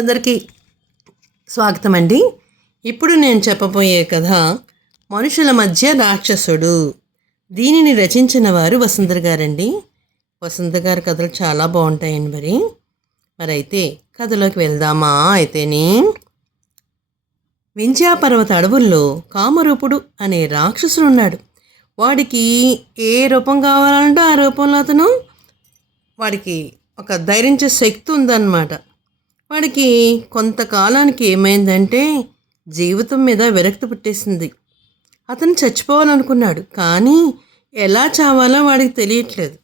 అందరికీ స్వాగతం అండి. ఇప్పుడు నేను చెప్పబోయే కథ మనుషుల మధ్య రాక్షసుడు. దీనిని రచించిన వారు వసుంధర గారండి. వసుంధర గారి కథలు చాలా బాగుంటాయండి. మరైతే కథలోకి వెళ్దామా? అయితేనే వింధ్యాపర్వత అడవుల్లో కామరూపుడు అనే రాక్షసుడు ఉన్నాడు. వాడికి ఏ రూపం కావాలంటే ఆ రూపంలో అతను వాడికి ఒక ధైర్యించే శక్తి ఉందన్నమాట. వాడికి కొంతకాలానికి ఏమైందంటే జీవితం మీద విరక్తి పుట్టేసింది. అతను చచ్చిపోవాలనుకున్నాడు, కానీ ఎలా చావాలో వాడికి తెలియట్లేదు.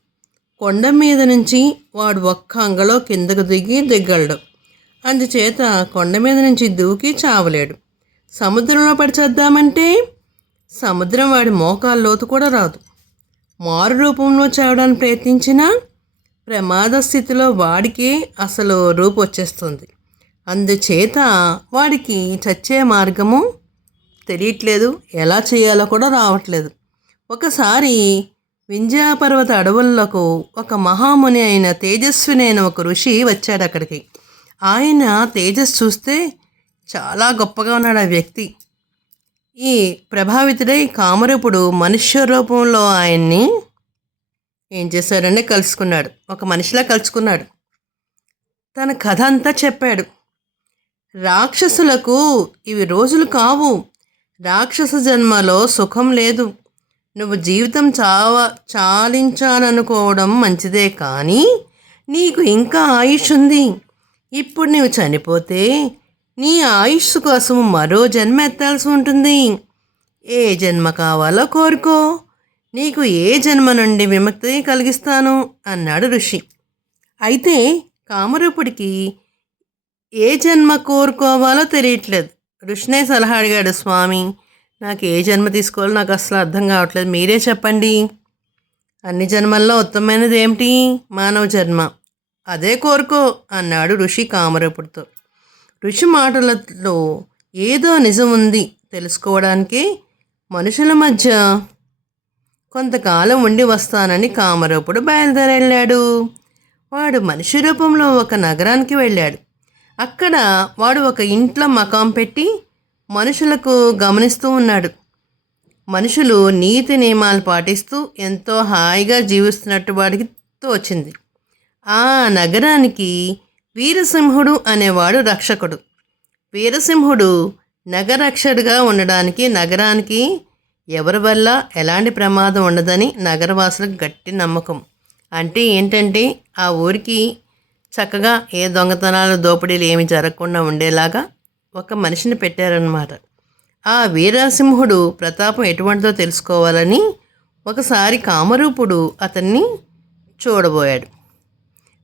కొండ మీద నుంచి వాడు ఒక్క అంగలో కిందకు దిగలడు. అందుచేత కొండ మీద నుంచి దూకి చావలేడు. సముద్రంలో పడి చేద్దామంటే సముద్రం వాడి మోకాళ్ళ లోతు కూడా రాదు. మారు రూపంలో చావడానికి ప్రయత్నించినా ప్రమాద స్థితిలో వాడికే అసలు రూపు వచ్చేస్తుంది. అందుచేత వాడికి చచ్చే మార్గము తెలియట్లేదు, ఎలా చేయాలో కూడా రావట్లేదు. ఒకసారి వింధ్యాపర్వత అడవులకు ఒక మహాముని అయిన తేజస్విని అయిన ఒక ఋషి వచ్చాడు అక్కడికి. ఆయన తేజస్సు చూస్తే చాలా గొప్పగా ఉన్నాడు ఆ వ్యక్తి. ఈ ప్రభావితుడై కామరూపుడు మనుష్య రూపంలో ఆయన్ని ఏం చేశాడంటే కలుసుకున్నాడు. ఒక మనిషిలా కలుసుకున్నాడు. తన కథ అంతా చెప్పాడు. రాక్షసులకు ఇవి రోజులు కావు. రాక్షస జన్మలో సుఖం లేదు. నువ్వు జీవితం చాలించాలనుకోవడం మంచిదే, కానీ నీకు ఇంకా ఆయుష్ ఉంది. ఇప్పుడు నువ్వు చనిపోతే నీ ఆయుష్ కోసం మరో జన్మ ఎత్తాల్సి ఉంటుంది. ఏ జన్మ కావాలో కోరుకో, నీకు ఏ జన్మ నుండి విముక్తి కలిగిస్తాను అన్నాడు ఋషి. అయితే కామరూపుడికి ఏ జన్మ కోరుకోవాలో తెలియట్లేదు. ఋషినే సలహా అడిగాడు, స్వామి నాకు ఏ జన్మ తీసుకోవాలో నాకు అసలు అర్థం కావట్లేదు, మీరే చెప్పండి. అన్ని జన్మల్లో ఉత్తమమైనది ఏమిటి? మానవ జన్మ, అదే కోరుకో అన్నాడు ఋషి కామరూపుడితో. ఋషి మాటలలో ఏదో నిజం ఉంది. తెలుసుకోవడానికి మనుషుల మధ్య కొంతకాలం ఉండి వస్తానని కామరూపుడు బయలుదేరెళ్ళాడు. వాడు మనిషి రూపంలో ఒక నగరానికి వెళ్ళాడు. అక్కడ వాడు ఒక ఇంట్లో మకాం పెట్టి మనుషులకు గమనిస్తూ ఉన్నాడు. మనుషులు నీతి నియమాలు పాటిస్తూ ఎంతో హాయిగా జీవిస్తున్నట్టు వాడికి తోచింది. ఆ నగరానికి వీరసింహుడు అనేవాడు రక్షకుడు. వీరసింహుడు నగరక్షకుడిగా ఉండడానికి నగరానికి ఎవరి వల్ల ఎలాంటి ప్రమాదం ఉండదని నగరవాసులకు గట్టి నమ్మకం. అంటే ఏంటంటే ఆ ఊరికి చక్కగా ఏ దొంగతనాలు దోపిడీలు ఏమి జరగకుండా ఉండేలాగా ఒక మనిషిని పెట్టారన్నమాట. ఆ వీరసింహుడు ప్రతాపం ఎటువంటిదో తెలుసుకోవాలని ఒకసారి కామరూపుడు అతన్ని చూడబోయాడు.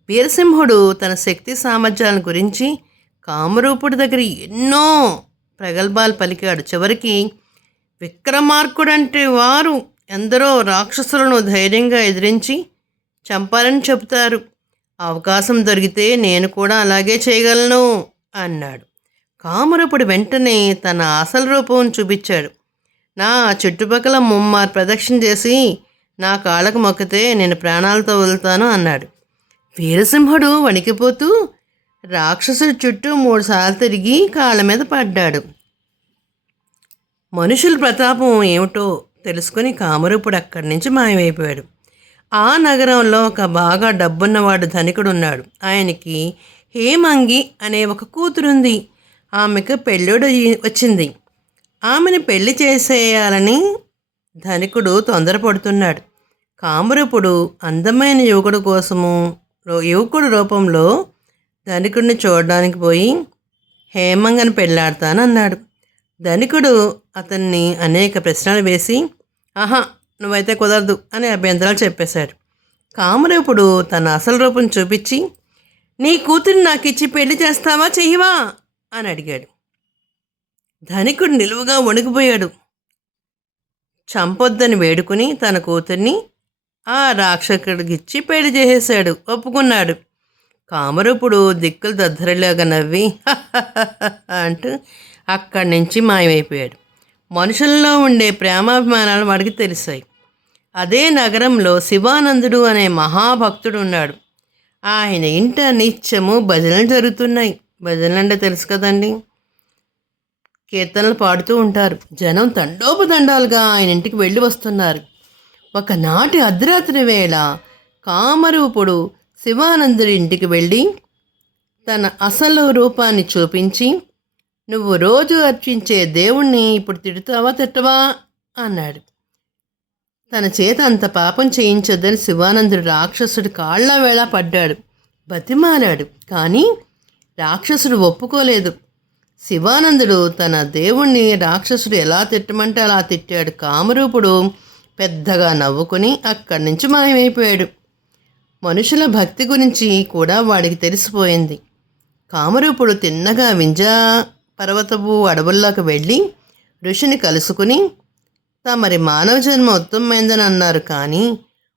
వీరసింహుడు తన శక్తి సామర్థ్యాల గురించి కామరూపుడి దగ్గర ఎన్నో ప్రగల్భాలు పలికాడు. చివరికి విక్రమార్కుడంటే వారు ఎందరో రాక్షసులను ధైర్యంగా ఎదిరించి చంపాలని చెబుతారు. అవకాశం దొరికితే నేను కూడా అలాగే చేయగలను అన్నాడు. కామరూపుడు వెంటనే తన అసలు రూపం చూపించాడు. నా చుట్టుపక్కల ముమ్మారు ప్రదక్షిణ చేసి నా కాళ్ళకు మొక్కితే నేను ప్రాణాలతో వదులుతాను అన్నాడు. వీరసింహుడు వణికిపోతూ రాక్షసుడి చుట్టూ 3 సార్లు తిరిగి కాళ్ళ మీద పడ్డాడు. మనుషుల ప్రతాపం ఏమిటో తెలుసుకుని కామరూపుడు అక్కడి నుంచి మాయమైపోయాడు. ఆ నగరంలో ఒక బాగా డబ్బున్నవాడు ధనికుడున్నాడు. ఆయనకి హేమంగి అనే ఒక కూతురుంది. ఆమెకు పెళ్ళోడు వచ్చింది. ఆమెను పెళ్లి చేసేయాలని ధనికుడు తొందరపడుతున్నాడు. కామరూపుడు అందమైన యువకుడు రూపంలో ధనికుడిని చూడడానికి పోయి హేమంగని పెళ్ళాడతానన్నాడు. ధనికుడు అతన్ని అనేక ప్రశ్నలు వేసి ఆహా నువ్వైతే కుదరదు అని అభ్యంతరాలు చెప్పేశాడు. కామరూపుడు తన అసలు రూపం చూపించి నీ కూతురిని నాకు ఇచ్చి పెళ్లి చేస్తావా చెయ్యవా అని అడిగాడు. ధనికుడు నిలువుగా వణికిపోయాడు. చంపొద్దని వేడుకుని తన కూతుర్ని ఆ రాక్షసుడికిచ్చి పెళ్లి చేసేశాడు. ఒప్పుకున్నాడు. కామరూపుడు దిక్కులు దద్దరిలాగా నవ్వి అంటూ అక్కడి నుంచి మాయమైపోయాడు. మనుషుల్లో ఉండే ప్రేమాభిమానాలు వాడికి తెలిసాయి. అదే నగరంలో శివానందుడు అనే మహాభక్తుడు ఉన్నాడు. ఆయన ఇంట నిత్యము భజనలు జరుగుతున్నాయి. భజనలంటే తెలుసు కదండి. కీర్తనలు పాడుతూ ఉంటారు. జనం తండోపతండాలుగా ఆయన ఇంటికి వెళ్ళి వస్తున్నారు. ఒకనాటి అర్ధరాత్రి వేళ కామరూపుడు శివానందుడి ఇంటికి వెళ్ళి తన అసలు రూపాన్ని చూపించి, నువ్వు రోజు అర్చించే దేవుణ్ణి ఇప్పుడు తిడతావా తిట్టవా అన్నాడు. తన చేత అంత పాపం చేయించొద్దని శివానందుడు రాక్షసుడి కాళ్ళ వేళ పడ్డాడు, బతిమాలాడు. కానీ రాక్షసుడు ఒప్పుకోలేదు. శివానందుడు తన దేవుణ్ణి రాక్షసుడు ఎలా తిట్టమంటే అలా తిట్టాడు. కామరూపుడు పెద్దగా నవ్వుకుని అక్కడి నుంచి మాయమైపోయాడు. మనుషుల భక్తి గురించి కూడా వాడికి తెలిసిపోయింది. కామరూపుడు తిన్నగా వింజా పర్వతపు అడవుల్లోకి వెళ్ళి ఋషిని కలుసుకుని తమరి మానవ జన్మ ఉత్తమమైందని అన్నారు. కానీ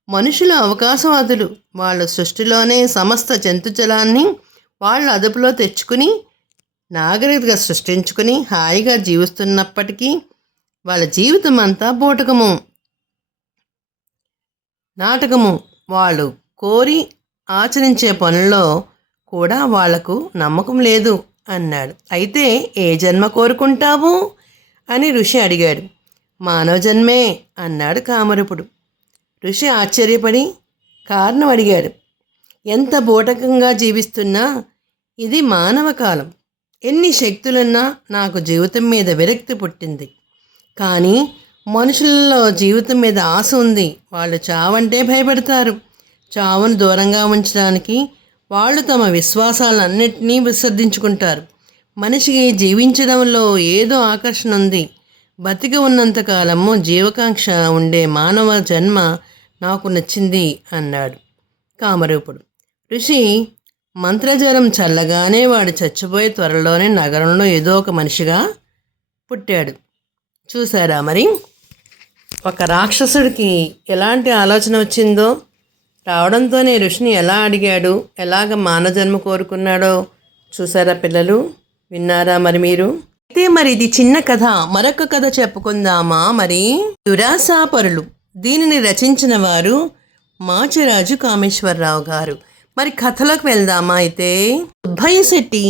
మనుషులు అవకాశవాదులు. వాళ్ళ సృష్టిలోనే సమస్త జంతుజలాన్ని వాళ్ళ అదుపులో తెచ్చుకుని నాగరికత సృష్టించుకుని హాయిగా జీవిస్తున్నప్పటికీ వాళ్ళ జీవితం అంతా బూటకము, నాటకము. వాళ్ళు కోరి ఆచరించే పనుల్లో కూడా వాళ్లకు నమ్మకం లేదు అన్నాడు. అయితే ఏ జన్మ కోరుకుంటావు అని ఋషి అడిగాడు. మానవ జన్మే అన్నాడు కామరూపుడు. ఋషి ఆశ్చర్యపడి కారణం అడిగాడు. ఎంత బూటకంగా జీవిస్తున్నా ఇది మానవ కాలం. ఎన్ని శక్తులున్నా నాకు జీవితం మీద విరక్తి పుట్టింది. కానీ మనుషులలో జీవితం మీద ఆశ ఉంది. వాళ్ళు చావంటే భయపడతారు. చావును దూరంగా ఉంచడానికి వాళ్ళు తమ విశ్వాసాలన్నింటినీ విసర్జించుకుంటారు. మనిషికి జీవించడంలో ఏదో ఆకర్షణ ఉంది. బతికి ఉన్నంతకాలము జీవకాంక్ష ఉండే మానవ జన్మ నాకు నచ్చింది అన్నాడు కామరూపుడు. ఋషి మంత్రజలం చల్లగానే వాడు చచ్చిపోయి త్వరలోనే నగరంలో ఏదో ఒక మనిషిగా పుట్టాడు. చూసారా మరి ఒక రాక్షసుడికి ఎలాంటి ఆలోచన వచ్చిందో? రావడంతోనే ఋషిని ఎలా అడిగాడు, ఎలాగ మానవ జన్మ కోరుకున్నాడో చూసారా పిల్లలు? విన్నారా మరి మీరు? అయితే మరి ఇది చిన్న కథ. మరొక కథ చెప్పుకుందామా మరి? దురాశాపరులు. దీనిని రచించిన వారు మాచిరాజు కామేశ్వరరావు గారు. మరి కథలోకి వెళ్దామా? అయితే సుబ్బయ్య శెట్టి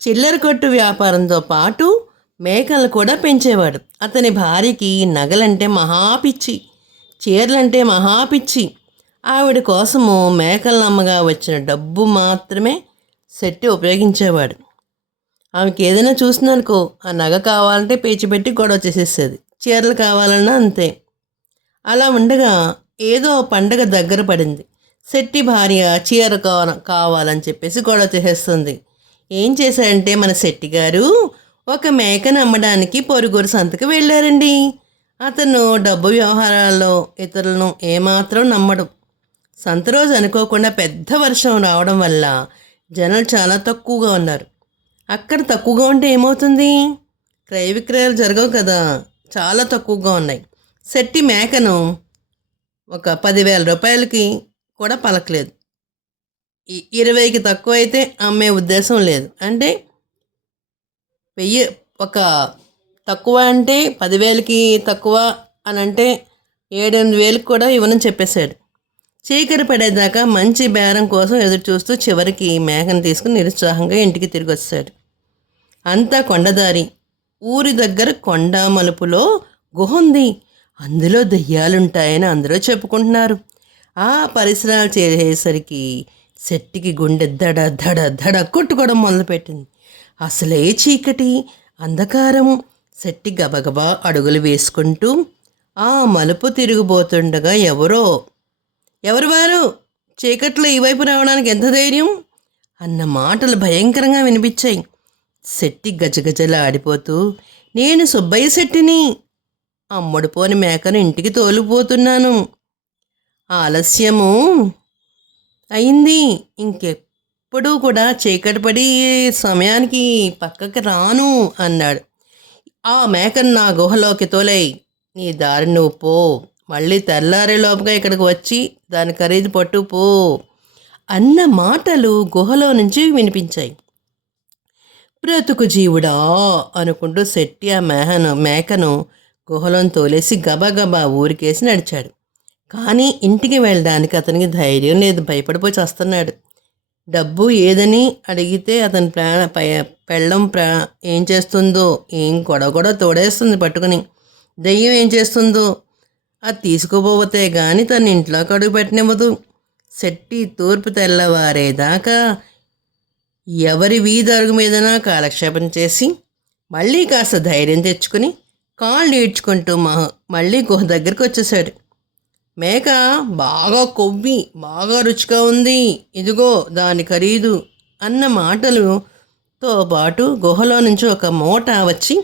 చిల్లర కొట్టు వ్యాపారంతో పాటు మేకలు కూడా పెంచేవాడు. అతని భార్యకి నగలంటే మహాపిచ్చి, చీరలంటే మహాపిచ్చి. ఆవిడ కోసము మేకలను అమ్మగా వచ్చిన డబ్బు మాత్రమే శెట్టి ఉపయోగించేవాడు. ఆమెకి ఏదైనా చూసిందనుకో, ఆ నగ కావాలంటే పేచిపెట్టి గొడవ చేసేసేది. చీరలు కావాలన్నా అంతే. అలా ఉండగా ఏదో పండగ దగ్గర పడింది. శెట్టి భార్య చీర కావాలని చెప్పేసి గొడవ చేసేస్తుంది. ఏం చేశారంటే మన శెట్టి గారు ఒక మేకను అమ్మడానికి పొరుగురు సంతకు వెళ్ళారండి. అతను డబ్బు వ్యవహారాల్లో ఇతరులను ఏమాత్రం నమ్మడు. సంత రోజు అనుకోకుండా పెద్ద వర్షం రావడం వల్ల జనాలు చాలా తక్కువగా ఉన్నారు. అక్కడ తక్కువగా ఉంటే ఏమవుతుంది? క్రయ విక్రయాలు జరగవు కదా, చాలా తక్కువగా ఉన్నాయి. శెట్టి మేకను ఒక 10,000 రూపాయలకి కూడా పలకలేదు. 20కి తక్కువ అయితే అమ్మే ఉద్దేశం లేదు. అంటే 1000 ఒక తక్కువ అంటే 10,000కి తక్కువ అని అంటే 7-8 వేలకు కూడా ఇవ్వనని చెప్పేశాడు. చీకటి పడేదాకా మంచి బేరం కోసం ఎదురు చూస్తూ చివరికి మేకను తీసుకుని నిరుత్సాహంగా ఇంటికి తిరిగి వచ్చాడు. అంతా కొండదారి. ఊరి దగ్గర కొండ మలుపులో గుహ ఉంది. అందులో దెయ్యాలుంటాయని అందరూ చెప్పుకుంటున్నారు. ఆ పరిసరాలు చేసేసరికి శెట్టికి గుండె దడ దడ దడ కొట్టుకోవడం మొదలుపెట్టింది. అసలే చీకటి, అంధకారం. శెట్టి గబగబా అడుగులు వేసుకుంటూ ఆ మలుపు తిరిగిపోతుండగా ఎవరు వారు? చీకట్లో ఈ వైపు రావడానికి ఎంత ధైర్యం అన్న మాటలు భయంకరంగా వినిపించాయి. శెట్టి గజగజలా ఆడిపోతూ, నేను సుబ్బయ్య శెట్టిని, అమ్ముడుపోని మేకను ఇంటికి తోలుకుపోతున్నాను. ఆలస్యము అయింది. ఇంకెప్పుడూ కూడా చీకటి పడి సమయానికి పక్కకి రాను అన్నాడు. ఆ మేకను నా గుహలోకి తోలేయి, నీ దారి నువ్వు పో, మళ్ళీ తెల్లారేలోపుగా ఇక్కడికి వచ్చి దాని ఖరీదు పట్టుపో అన్న మాటలు గుహలో నుంచి వినిపించాయి. బ్రతుకు జీవుడా అనుకుంటూ శెట్టి ఆ మేకను గుహలోని తోలేసి గబగబా ఊరికేసి నడిచాడు. కానీ ఇంటికి వెళ్ళడానికి అతనికి ధైర్యం లేదు. భయపడిపోయి వస్తున్నాడు. డబ్బు ఏదని అడిగితే అతని పెళ్ళం ఏం చేస్తుందో, ఏం గొడవ తోడేస్తుంది పట్టుకుని. దెయ్యం ఏం చేస్తుందో అది తీసుకుపోతే కానీ తన ఇంట్లోకి అడుగు పెట్టనివ్వదు. శెట్టి తూర్పు తెల్లవారేదాకా ఎవరి వీధి అరుగు మీదన కాలక్షేపం చేసి మళ్ళీ కాస్త ధైర్యం తెచ్చుకుని కాళ్ళు ఈడ్చుకుంటూ మళ్ళీ గుహ దగ్గరికి వచ్చేసాడు. మేక బాగా కొవ్వి, బాగా రుచిగా ఉంది, ఇదిగో దాని ఖరీదు అన్న మాటలతో పాటు గుహలో నుంచి ఒక మూట వచ్చి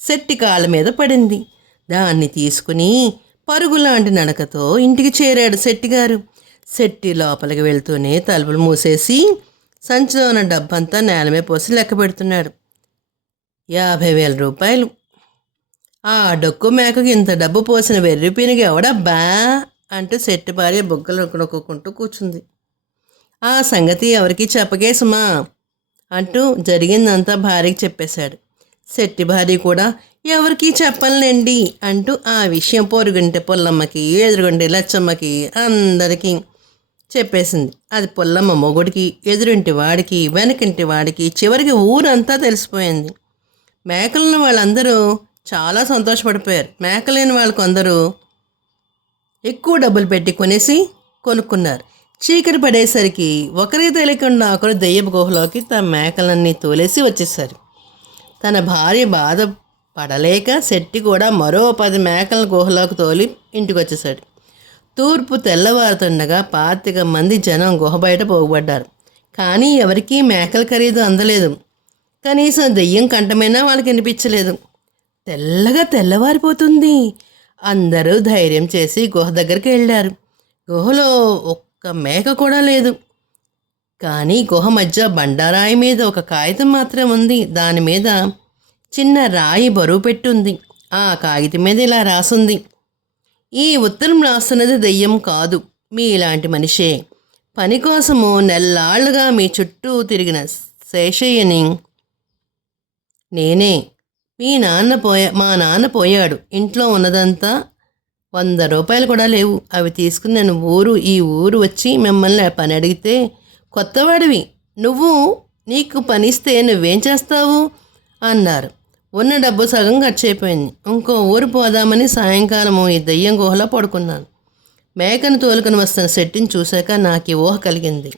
శెట్టి కాళ్ళ మీద పడింది. దాన్ని తీసుకుని పరుగులాంటి నడకతో ఇంటికి చేరాడు శెట్టిగారు. శెట్టి లోపలికి వెళ్తూనే తలుపులు మూసేసి సంచిలో ఉన్న డబ్బంతా నేలమే పోసి లెక్క పెడుతున్నాడు. 50,000 రూపాయలు. ఆ డొక్కు మేకకు ఇంత డబ్బు పోసిన వెర్రి పీనుగు ఎవడబ్బా అంటూ శెట్టి భార్య బుగ్గలు నొక్కుంటూ కూర్చుంది. ఆ సంగతి ఎవరికి చెప్పకే సుమా అంటూ జరిగిందంతా భార్యకి చెప్పేశాడు. శెట్టి భార్య కూడా ఎవరికి చెప్పలేండి అంటూ ఆ విషయం పొరుగుంటే పుల్లమ్మకి, ఎదురుగుంటే లచ్చమ్మకి అందరికీ చెప్పేసింది. అది పుల్లమ్మ మొగుడికి, ఎదురింటి వాడికి, వెనకింటి వాడికి, చివరికి ఊరంతా తెలిసిపోయింది. మేకలను వాళ్ళందరూ చాలా సంతోషపడిపోయారు. మేకలేని వాళ్ళకు అందరూ ఎక్కువ డబ్బులు పెట్టి కొనుక్కున్నారు. చీకటి పడేసరికి ఒకరికి తెలియకుండా ఒకరు దెయ్యపు గుహలోకి తమ మేకలన్నీ తోలేసి వచ్చేసారు. తన భార్య బాధ పడలేక శెట్టి కూడా మరో 10 మేకల గుహలోకి తోలి ఇంటికి వచ్చేసాడు. తూర్పు తెల్లవారుతుండగా 25 మంది జనం గుహ బయట పోగుపడ్డారు. కానీ ఎవరికీ మేకల ఖరీదు అందలేదు. కనీసం దెయ్యం కంఠమైనా వాళ్ళకి వినిపించలేదు. తెల్లగా తెల్లవారిపోతుంది. అందరూ ధైర్యం చేసి గుహ దగ్గరికి వెళ్ళారు. గుహలో ఒక్క మేక కూడా లేదు. కానీ గుహ మధ్య బండరాయి మీద ఒక కాగితం మాత్రం ఉంది. దాని మీద చిన్న రాయి బరువు పెట్టుంది. ఆ కాగితం మీద ఇలా రాసుంది: ఈ ఉత్తరం రాస్తున్నది దెయ్యం కాదు, మీ ఇలాంటి మనిషే. పని కోసము నెల్లాళ్లుగా మీ చుట్టూ తిరిగిన శేషయ్యని నేనే. మా నాన్న పోయాడు. ఇంట్లో ఉన్నదంతా 100 రూపాయలు కూడా లేవు. అవి తీసుకుని నేను ఈ ఊరు వచ్చి మిమ్మల్ని పని అడిగితే, కొత్తవాడివి నువ్వు, నీకు పనిస్తే నువ్వేం చేస్తావు అన్నారు. ఉన్న డబ్బు సగం ఖర్చు అయిపోయింది. ఇంకో ఊరు పోదామని సాయంకాలము ఈ దెయ్యం గుహలో పడుకున్నాను. మేకను తోలుకొని వస్తున్న శెట్టిని చూశాక నాకు ఊహ కలిగింది.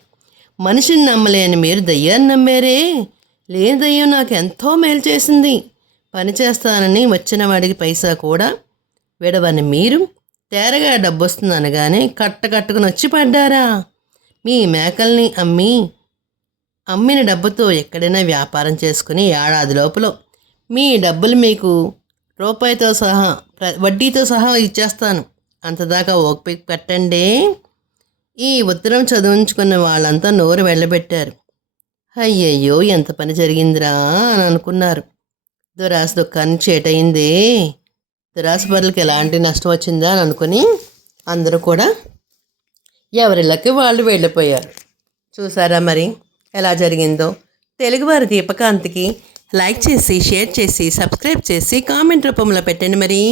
మనిషిని నమ్మలేని మీరు దెయ్యాన్ని నమ్మారే. లేని దెయ్యం నాకు ఎంతో మేలు చేసింది. పని చేస్తానని వచ్చిన వాడికి పైసా కూడా విడవని మీరు తేరగా డబ్బు వస్తుంది అనగానే కట్టుకుని వచ్చి పడ్డారా? మీ మేకల్ని అమ్మిన డబ్బుతో ఎక్కడైనా వ్యాపారం చేసుకుని ఏడాది లోపల మీ డబ్బులు మీకు రూపాయితో సహా వడ్డీతో సహా ఇచ్చేస్తాను. అంతదాకా ఓపిక పెట్టండి. ఈ ఉత్తరం చదివించుకున్న వాళ్ళంతా నోరు వెళ్ళబెట్టారు. అయ్యయ్యో, ఎంత పని జరిగిందిరా అని అనుకున్నారు. దురాశ దుఃఖాన్ని చేటయిందే. దురాశ బదులకి ఎలాంటి నష్టం వచ్చిందా అని అనుకుని అందరూ కూడా ఎవరిళ్ళకి వాళ్ళు వెళ్ళిపోయారు. చూసారా మరి ఎలా జరిగిందో? తెలుగువారి దీపకాంతికి లైక్ చేసి, షేర్ చేసి, సబ్స్క్రైబ్ చేసి కామెంట్ రూపంలో పెట్టండి మరి.